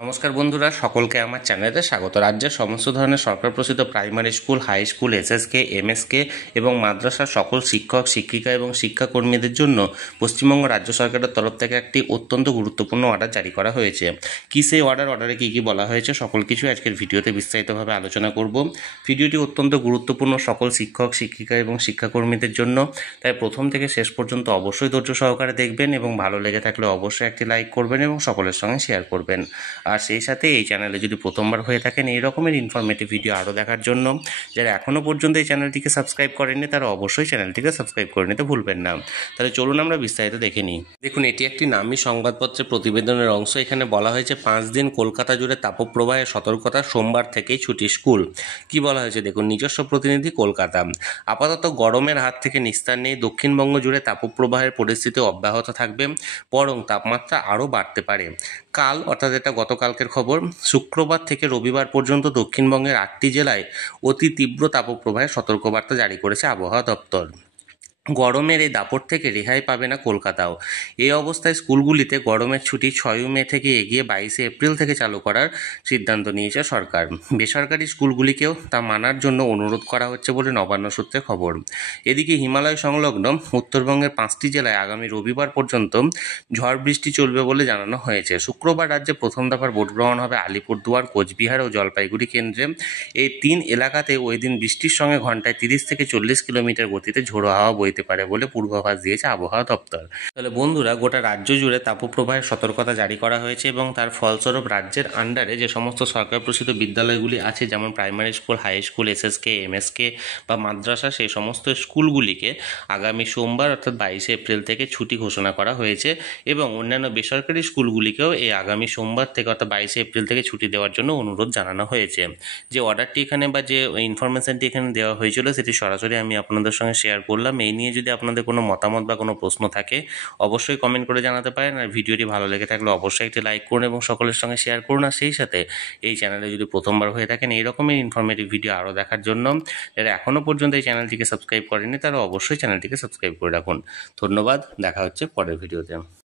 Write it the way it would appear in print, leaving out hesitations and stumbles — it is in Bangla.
নমস্কার বন্ধুরা, সকলকে আমার চ্যানেলে স্বাগত। রাজ্যের সমস্ত ধরনের সরকার প্রসূত primary school, high school, SSK, MSK এবং মাদ্রাসার সকল শিক্ষক, শিক্ষিকা এবং শিক্ষাকর্মীদের জন্য পশ্চিমবঙ্গ রাজ্য সরকারের তরফ থেকে একটি অত্যন্ত গুরুত্বপূর্ণ অর্ডার জারি করা হয়েছে। কী সেই অর্ডারে কী কী বলা হয়েছে সকল কিছু আজকের ভিডিওতে বিস্তারিতভাবে আলোচনা করব। ভিডিওটি অত্যন্ত গুরুত্বপূর্ণ সকল শিক্ষক, শিক্ষিকা এবং শিক্ষাকর্মীদের জন্য, তাই প্রথম থেকে শেষ পর্যন্ত অবশ্যই ধৈর্য সহকারে দেখবেন এবং ভালো লেগে থাকলে অবশ্যই একটি লাইক করবেন এবং সকলের সঙ্গে শেয়ার করবেন। আর সেই সাথে এই চ্যানেলে যদি প্রথমবার হয়ে থাকেন এই রকমের ইনফরমেটিভ ভিডিও আরও দেখার জন্য, যারা এখনও পর্যন্ত এই চ্যানেলটিকে সাবস্ক্রাইব করেননি তারা অবশ্যই চ্যানেলটিকে সাবস্ক্রাইব করে নিতে ভুলবেন না। তাহলে চলুন আমরা বিস্তারিত দেখে নিই। দেখুন, এটি একটি নামী সংবাদপত্রের প্রতিবেদনের অংশ। এখানে বলা হয়েছে 5 দিন কলকাতা জুড়ে তাপপ্রবাহের সতর্কতা, সোমবার থেকেই ছুটি স্কুল। কি বলা হয়েছে দেখুন, নিজস্ব প্রতিনিধি কলকাতা। আপাতত গরমের হাত থেকে নিস্তার নেই। দক্ষিণবঙ্গ জুড়ে তাপপ্রবাহের পরিস্থিতি অব্যাহত থাকবে, বরং তাপমাত্রা আরও বাড়তে পারে। কাল, অর্থাৎ এটা গতকালকের খবর, শুক্রবার থেকে রবিবার পর্যন্ত দক্ষিণবঙ্গের 8টি জেলায় অতি তীব্র তাপপ্রবাহের সতর্কবার্তা জারি করেছে আবহাওয়া দপ্তর। গরমের এই দাপট থেকে রেহাই পাবে না কলকাতাও। এই অবস্থায় স্কুলগুলিতে গরমের ছুটি 6 মে থেকে এগিয়ে 22 এপ্রিল থেকে চালু করার সিদ্ধান্ত নিয়েছে সরকার। বেসরকারি স্কুলগুলিকেও তা মানার জন্য অনুরোধ করা হচ্ছে বলে নবান্ন সূত্রে খবর। এদিকে হিমালয় সংলগ্ন উত্তরবঙ্গের 5টি জেলায় আগামী রবিবার পর্যন্ত ঝড় বৃষ্টি চলবে বলে জানানো হয়েছে। শুক্রবার রাজ্যে প্রথম দফার ভোট গ্রহণ হবে আলিপুরদুয়ার, কোচবিহার ও জলপাইগুড়ি কেন্দ্রে। এই 3 এলাকাতে ওই দিন বৃষ্টির সঙ্গে ঘন্টায় 30 থেকে 40 কিলোমিটার গতিতে ঝোড়ো হাওয়া বইতে পারে বলে পূর্বাভাস দিয়েছে আবহাওয়া দপ্তর। তাহলে বন্ধুরা, গোটা রাজ্য জুড়ে তাপপ্রবাহের সতর্কতা জারি করা হয়েছে এবং তার ফলস্বরূপ রাজ্যের আন্ডারে যে সমস্ত সরকার প্রসূত বিদ্যালয়গুলি আছে, যেমন primary school, high school, SSK, MSK বা মাদ্রাসা, সেই সমস্ত স্কুলগুলিকে আগামী সোমবার অর্থাৎ 22 এপ্রিল থেকে ছুটি ঘোষণা করা হয়েছে এবং অন্যান্য বেসরকারি স্কুলগুলিকেও এই আগামী সোমবার থেকে অর্থাৎ 22 এপ্রিল থেকে ছুটি দেওয়ার জন্য অনুরোধ জানানো হয়েছে। যে অর্ডারটি এখানে বা যে ইনফরমেশনটি এখানে দেওয়া হয়েছিল সেটি সরাসরি আমি আপনাদের সঙ্গে শেয়ার করলাম। এই নিয়ে যদি আপনাদের কোনো মতামত বা কোনো প্রশ্ন থাকে অবশ্যই কমেন্ট করে জানাতে পারেন। আর ভিডিওটি ভালো লেগে থাকলে অবশ্যই একটি লাইক করুন এবং সকলের সঙ্গে শেয়ার করুন। আর সেই সাথে এই চ্যানেলে যদি প্রথমবার হয়ে থাকেন এই রকমের ইনফরমেটিভ ভিডিও আরও দেখার জন্য, যারা এখনও পর্যন্ত এই চ্যানেলটিকে সাবস্ক্রাইব করেনি তারা অবশ্যই চ্যানেলটিকে সাবস্ক্রাইব করে রাখুন। ধন্যবাদ, দেখা হচ্ছে পরের ভিডিওতে।